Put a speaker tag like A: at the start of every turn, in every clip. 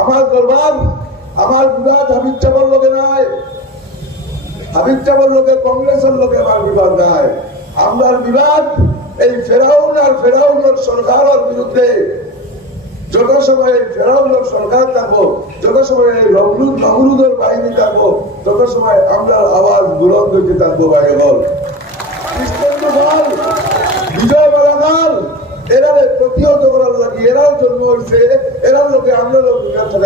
A: আমার দরবার আমার বিবাদ হাবিব চাবর লোকে নাই। হাবিব চাবর লোকে কংগ্রেসের লোকে আমার বিবাদ নাই। আমার বিবাদ এই ফেরাউন আর ফেরাউনের সরকারের বিরুদ্ধে। যত সময় এই ফেরাউনের সরকার থাকব, যত সময় এই রমরুদ বাহিনী থাকব, তত সময় আমরা আওয়াজ বুলন্দ হইতে থাকব, ভাই বল খ্রিস্টান বল বিজয় বালাদার এরারে প্রতিহত করার লাগি এরাও জন্ম হয়েছে এরার লোকে আমরা লোক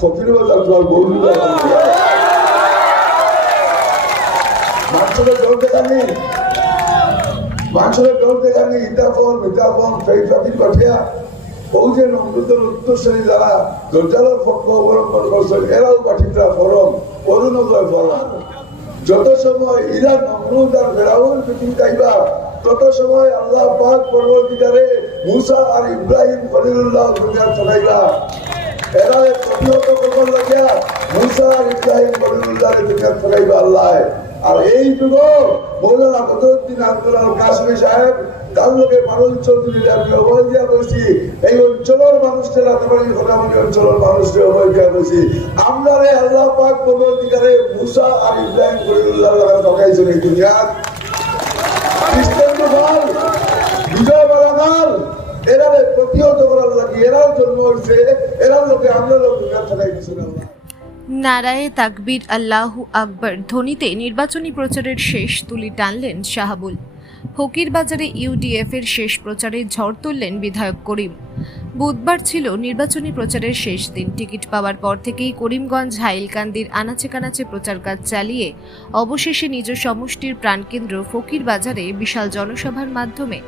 A: ফকির বাজার তোমার গৌরী মানুষের ডর দেখানি মানুষের ডর দেখানি ইতাফোন মিতাফোন ফেক ফাকির পাঠিয়া। ওই যে নমরুদের যারা, দরজালার পক্ষ অবলম্বন করছেন, এরাও পাঠিরা ফরম। অরুণোদয় ফরম। যত সময় ইরা, নমরুদ আর ফেরাউন পৃথিবী চাইবা, তত সময় আল্লাহ পাক পরবর্তীকারে মুসা আর ইব্রাহিম খলিলুল্লাহ চলাইবা। এরা প্রতিহত করবার লাগিয়া মুসা ইব্রাহিম খলিলুল্লাহ দুনিয়া চলাইবা আল্লাহ? আর এই যুগ মৌলানা বদরুদ্দিন আব্দুল কাশ্মীর সাহেব তার লোকে মানুষ চৌধুরী অভয় দিয়া বলছি এই অঞ্চলের মানুষদের একেবারে ঘটামনি অঞ্চলের মানুষদের অভয় দিয়া বলছি আমরা রে আল্লাহ পাক পরবর্তীকারে মুসা আর ইব্রাহিম খলিলুল্লাহ ঠকাইছেন এই দুনিয়াত। খ্রিস্টান বল বিজয় বালাদার এরারে প্রতিহত করার লাগি এরাও জন্ম হয়েছে, এরাও লোকে আমরা লোক
B: নারায়ে তাকবীর আল্লাহু আকবর ধ্বনিতে নির্বাচনী প্রচারের শেষ তুলি টানলেন শাহাবুল। ফকিরবাজারে ইউডিএফ এর শেষ প্রচারে ঝড় তুললেন বিধায়ক করিম। বুধবার ছিল নির্বাচনী প্রচারের শেষ দিন। টিকিট পাওয়ার পর থেকেই করিমগঞ্জ, হাইলকান্দির আনাচে কানাচে প্রচার কাজ চালিয়ে অবশেষে নিজ সমষ্টির প্রাণকেন্দ্র ফকিরবাজারে বিশাল জনসভার মাধ্যমে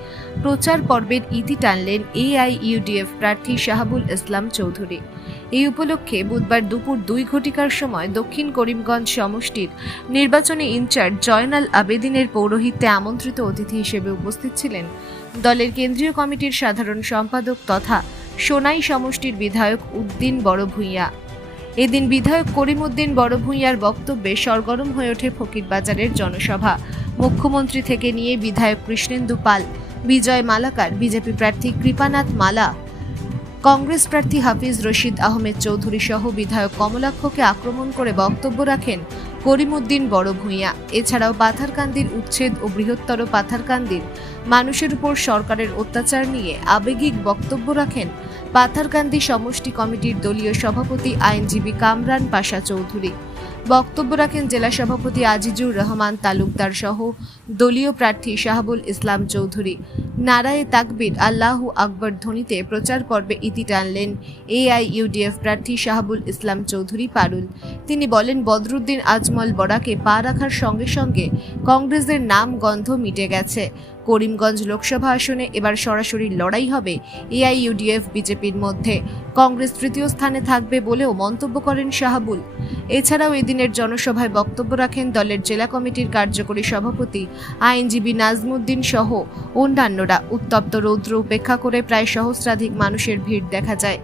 B: প্রচার পর্বের ইতি টানলেন এআইইউডিএফ প্রার্থী শাহাবুল ইসলাম চৌধুরী। এই উপলক্ষে বুধবার দুপুর দুই ঘটিকার সময় দক্ষিণ করিমগঞ্জ সমষ্টির নির্বাচনী ইনচার্জ জয়নাল আবেদিনের পৌরোহিত্যে আমন্ত্রিত অতিথি হিসেবে উপস্থিত ছিলেন দলের কেন্দ্রীয় কমিটির সাধারণ সম্পাদক তথা সোনাই সমষ্টির বিধায়ক উদ্দিন বড় ভূঁইয়া এদিন বিধায়ক করিম উদ্দিন বড় ভূঁইয়ার বক্তব্যে সরগরম হয়ে ওঠে ফকিরবাজারের জনসভা। মুখ্যমন্ত্রী থেকে নিয়ে বিধায়ক কৃষ্ণেন্দু পাল, বিজয় মালাকার, বিজেপি প্রার্থী কৃপানাথ মালা, কংগ্রেস প্রার্থী হাফিজ রশিদ আহমেদ চৌধুরী সহ বিধায়ক কমলাক্ষকে আক্রমণ করে বক্তব্য রাখেন করিমউদ্দিন বড় ভূঁইয়া। এছাড়াও পাথারকান্দির উচ্ছেদ ও বৃহত্তর পাথারকান্দির মানুষের উপর সরকারের অত্যাচার নিয়ে আবেগিক বক্তব্য রাখেন পাথারকান্দি সমষ্টি কমিটির দলীয় সভাপতি আইনজীবী কামরান পাশা চৌধুরী। বক্তব্য রাখেন জেলা সভাপতি আজিজুর রহমান, তালুকদার সহ দলীয় প্রার্থী শাহাবুল ইসলাম চৌধুরী। নারায়ে তাকবির, আল্লাহু আকবর ধ্বনিতে প্রচার পর্বে ইতি টানলেন এআইইউডিএফ প্রার্থী শাহাবুল ইসলাম চৌধুরী পারুল। তিনি বলেন, বদরুদ্দিন আজমল বড়াকে পা রাখার সঙ্গে সঙ্গে কংগ্রেসের নাম গন্ধ মিটে গেছে। করিমগঞ্জ লোকসভা আসনে এবার সরাসরি লড়াই হবে এআইইউডিএফ, বিজেপির মধ্যে। কংগ্রেস তৃতীয় স্থানে থাকবে বলেও মন্তব্য করেন শাহাবুল। এছাড়াও এদিনের জনসভায় বক্তব্য রাখেন দলের জেলা কমিটির কার্যকরী সভাপতি আইনজীবী নাজমুদ্দিন সহ অন্যান্যরা। উত্তপ্ত রৌদ্র উপেক্ষা করে প্রায় সহস্রাধিক মানুষের ভিড় দেখা যায়।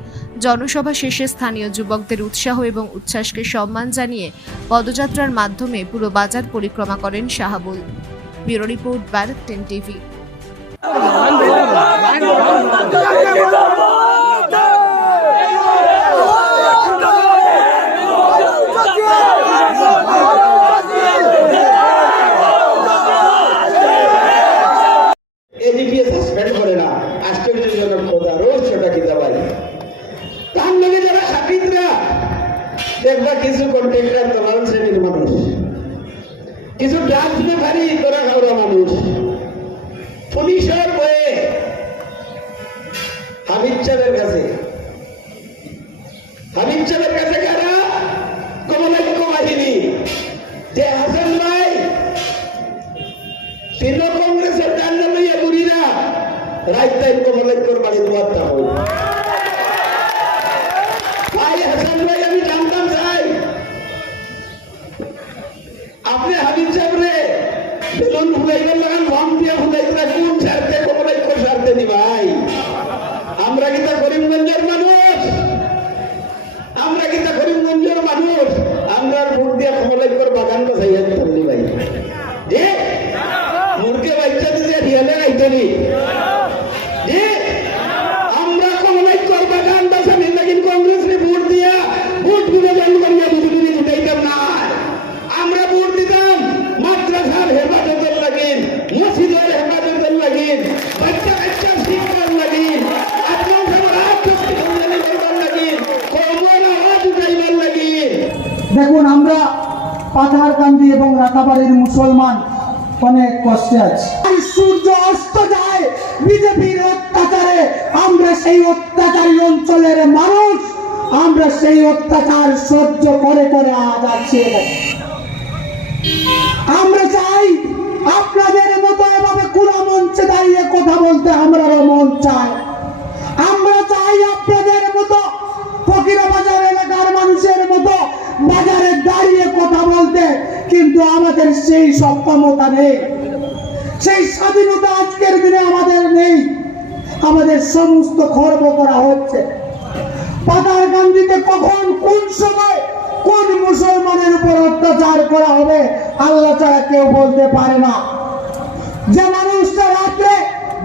B: জনসভা শেষে স্থানীয় যুবকদের উৎসাহ এবং উচ্ছ্বাসকে সম্মান জানিয়ে পদযাত্রার মাধ্যমে পুরো বাজার পরিক্রমা করেন Shahabul. Bureau report, Bharat ten TV.
C: কিছু ড্রাগস বেফারি তোরা খাওয়া মানুষ। পুলিশের বয়ে হাবিব চাঁদের কাছে। হাবিব চাঁদের কাছে কারা কমলাক্ষ বাহিনী, যে হাসান ভাই, তৃণমূল কংগ্রেসের ডান্ড লইয়া বুড়িরা রাজধানী কমলেশ্বর বাড়ি দুয়ারটা যে আমরা কমলাইকর বাগান বসানি লাগিন কংগ্রেস রে ভোট দিয়া ভোট বিভাজন করিয়া বিজেপি জিতাইতাম না আমরা ভোট দিতাম মাদ্রাসার হেফাজতের লাগিন মসজিদের হেফাজতের লাগিন বাচ্চা বাচ্চা শিক্ষার লাগিন
D: দেখুন, আমরা পাথারকান্দি এবং রাতাবাড়ির মুসলমান অনেক কষ্টে আছি। সূর্য অস্ত যায় বিজেপির অত্যাচারে, আমরা সেই অত্যাচারী অঞ্চলের মানুষ, আমরা সেই অত্যাচার সহ্য করে করে আজ আছি আমাদের সেই সক্ষমতা নেই। সেই স্বাধীনতা আজকের দিনে আমাদের নেই। আমাদের সমস্ত খর্ব করা হচ্ছে। পাতার গান্ধীতে কখন কোন সময় কোন মুসলমানের উপর অত্যাচার করা হবে, আল্লাহ ছাড়া কেউ বলতে পারে না। যে মানুষটা রাত্রে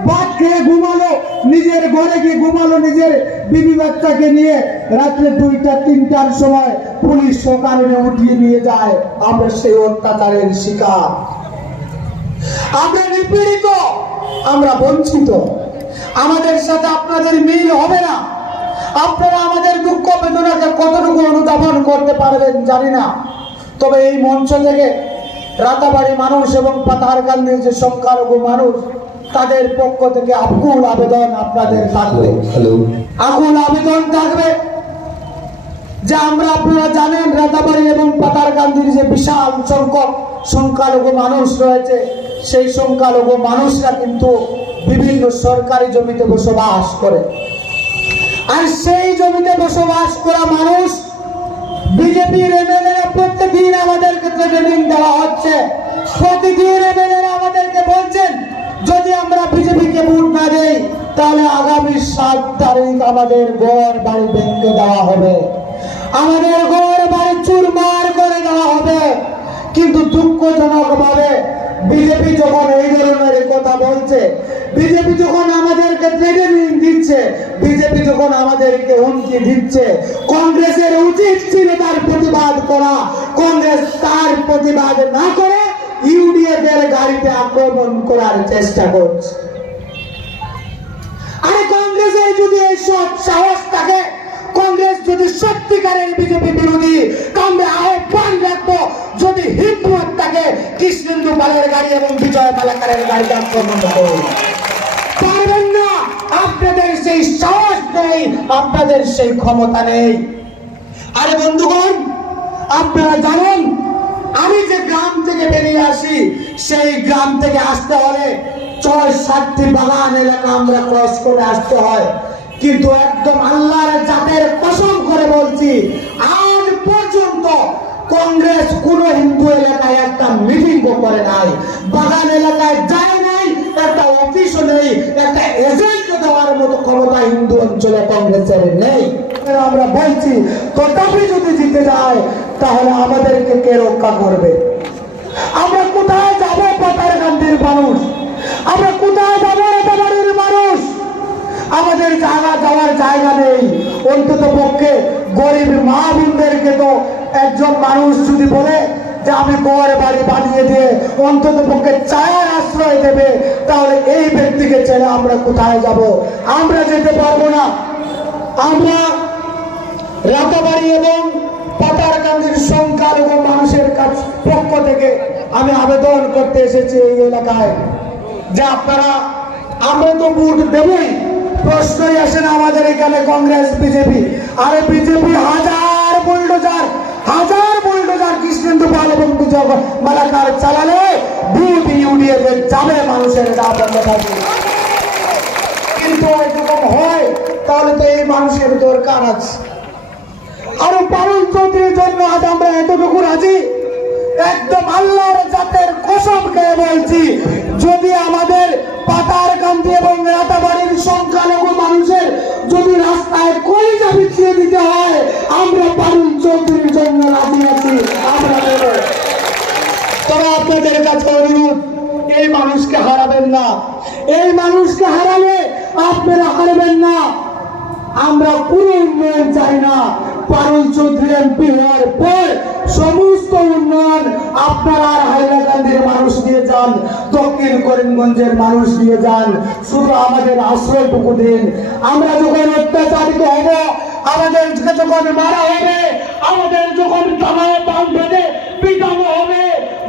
D: ভাত খেয়ে ঘুমালো, নিজের ঘরে গিয়ে ঘুমালো, নিজের বিবি বাচ্চাকে নিয়ে রাত্রে দুইটা, তিনটার সময় পুলিশ সকালে উঠিয়ে নিয়ে যায়। আমরা সেই অত্যাচারের শিকার। আমরা নিপীড়িত, আমরা বঞ্চিত। আমাদের সাথে আপনাদের মিল হবে না। আপনারা আমাদের দুঃখ বেদনাকে কতটুকু অনুধাবন করতে পারবেন জানি না। তবে এই মঞ্চ থেকে রাতাবাড়ি মানুষ এবং পাতারকান্দির যে সংখ্যালঘু মানুষ তাদের পক্ষ থেকে আকুল আবেদন আপনাদের থাকবে। আকুল আবেদন থাকবে যে আমরা আপনারা জানেন রাতাবাড়ি এবং পাতারকান্দির যে বিশাল সংখ্যক সংখ্যালঘু মানুষ রয়েছে সেই সংখ্যালঘু মানুষরা কিন্তু বিভিন্ন সরকারি জমিতে বসবাস করে। আর সেই জমিতে বসবাস করা মানুষ বিজেপির এমএলএ প্রত্যেকদিন আমাদেরকে ট্রেনিং দেওয়া হচ্ছে প্রতিদিন আমাদেরকে বলছেন সাত তারিখ আমাদের ঘর বাড়ি ভেঙে দেওয়া হবে। আমাদের ঘর বাড়ি চুরমার করে দেওয়া হবে। কিন্তু দুঃখজনক ভাবে বিজেপি যখন এই ধরনের কথা বলছে, বিজেপি যখন আমাদেরকে ট্রেনিং দিচ্ছে, বিজেপি যখন আমাদেরকে হুমকি দিচ্ছে, কংগ্রেসের উচিত ছিল তার প্রতিবাদ করা। কংগ্রেস তার প্রতিবাদ না করে ইউডিএফ এর গাড়িতে আক্রমণ করার চেষ্টা করছে। আরে কংগ্রেসের যদি এই সব সাহস থাকে, কংগ্রেস যদি সত্যিকারের বিজেপি বিরোধী আহ্বান রাখব। যদি হিম্মত থাকে, কৃষ্ণেন্দু পালের গাড়ি এবং বিজয় মালাকারের গাড়িতে আক্রমণ পারবেন না, আপনাদের সেই সাহস নেই, আপনাদের সেই ক্ষমতা নেই। আরে বন্ধুগণ, আপনারা জানেন, আমি যে গ্রাম থেকে বেরিয়ে আসি, সেই গ্রাম থেকে আসতে হলে ছয়, সাতটি বাগান এলাকা আমরা ক্রস করে আসতে হয়। কিন্তু একদম আল্লাহর জাতের কসম করে বলছি, আজ পর্যন্ত কংগ্রেস কোন হিন্দু এলাকায় একটা মিটিং করে নাই। বাগান এলাকায় যায় নাই, একটা অফিসও নেই, একটা এজেন্ট দেওয়ার মতো ক্ষমতা হিন্দু অঞ্চলে কংগ্রেসের নেই। আমরা বলছি, তথাপি যদি জিতে যায়, তাহলে আমাদেরকে কে রক্ষা করবে? আমরা কোথায় যাব, পাতার গান্ধীর মানুষ? আমরা কোথায় যাব রাতাবাড়ির মানুষ? আমাদের জায়গা যাওয়ার জায়গা নেই। অন্তত পক্ষে গরিব মা বোনদেরকে তো একজন মানুষ যদি বলে যে আমি ঘর বাড়ি বানিয়ে দিয়ে অন্তত পক্ষে চায়ের আশ্রয় দেবে, তাহলে এই ব্যক্তিকে ছেড়ে আমরা কোথায় যাব? আমরা যেতে পারব না। আমরা রাতাবাড়ি এবং পাতারকান্দির সংখ্যালঘু মানুষের কাছ পক্ষ থেকে আমি আবেদন করতে এসেছি এই এলাকায়। যে আপনারা, আমরা তো ভোট দেবই। প্রশ্নই আসে না আমাদের এখানে কংগ্রেস, বিজেপি। আরে বিজেপি হাজার বুলডোজার হাজার বুলডোজার কৃষ্ণেন্দু পাল এবং বিজয় মালাকার চালালে ভোট ইউডিএফ যাবে মানুষের এটা আপনাদের কাছে কিন্তু এরকম হয়, তাহলে তো এই মানুষের দরকার আছে। আরও পারুল চৌধুরীর জন্য আজ আমরা এতটুকু রাজি। একদম আল্লাহর জাতের কসম খেয়ে বলছি, যদি আমাদের পাতার কান্তি এবং রাতাবাড়ির সংখ্যালঘু মানুষের যদি রাস্তায় কলিজা বিছিয়ে দিতে হয়, আমরা পারুল চৌধুরীর জন্য রাজি আছি, আমরা তবে আপনাদের কাছে অনুরোধ, এই মানুষকে হারাবেন না। এই মানুষকে হারালে আপনারা হারবেন না। আমরা কোনো উন্নয়ন চাই না। পারুল চৌধুরী এমপি হওয়ার পর সমস্ত উন্নয়ন আপনারা হাইলাকান্দির মানুষ দিয়ে যান দক্ষিণ করিমগঞ্জের মানুষ দিয়ে যান, শুধু আমাদের আশ্রয়টুকু দিন। আমরা যখন অত্যাচারিত হব, আমাদের যখন মারা হবে, আমাদের যখন জামায় পান বেঁধে পিটানো হবে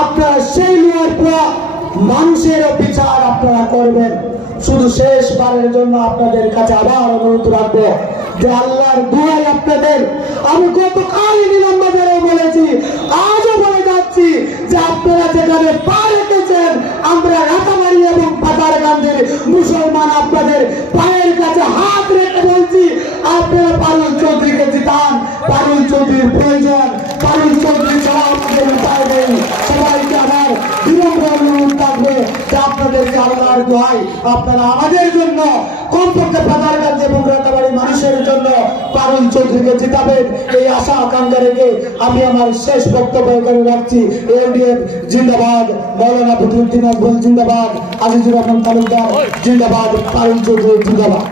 D: আপনারা সেই লুয়াইপুয়া মানুষের বিচার আপনারা করবেন। শুধু শেষবারের জন্য আপনাদের কাছে আবার অনুরোধ রাখব যে আল্লাহর দুয়ার আপনাদের। আমি গতকালই নিলাম বাজারে বলেছি, আজও বলে যাচ্ছি যে আপনারা যেখানে পা রেখেছেন, আমরা রাতাবাড়ি এবং পাতারকান্দির মুসলমান আপনাদের পায়ের কাছে হাত রেখে বলছি, আপনারা পারুল চৌধুরীকে জিতান। পারুল চৌধুরীর প্রয়োজন। পারুল চৌধুরী ছাড়া আমাদের উপায় নেই। সবাইকে আমার বিলম্ব অনুরোধ থাকবে যে আল্লাহর দোয়াই আপনারা আমাদের জন্য কমপক্ষে এবং মানুষের জন্য পারুল চৌধুরীকে জিতাবেন। এই আশা আকাঙ্ক্ষা রেখে আমি আমার শেষ বক্তব্য করে রাখছি। এলডিএফ জিন্দাবাদ, মৌলানা আকবর জিন্দাবাদ, আজিজুর রহমান তালুকদার জিন্দাবাদ, পারুল চৌধুরী জিন্দাবাদ।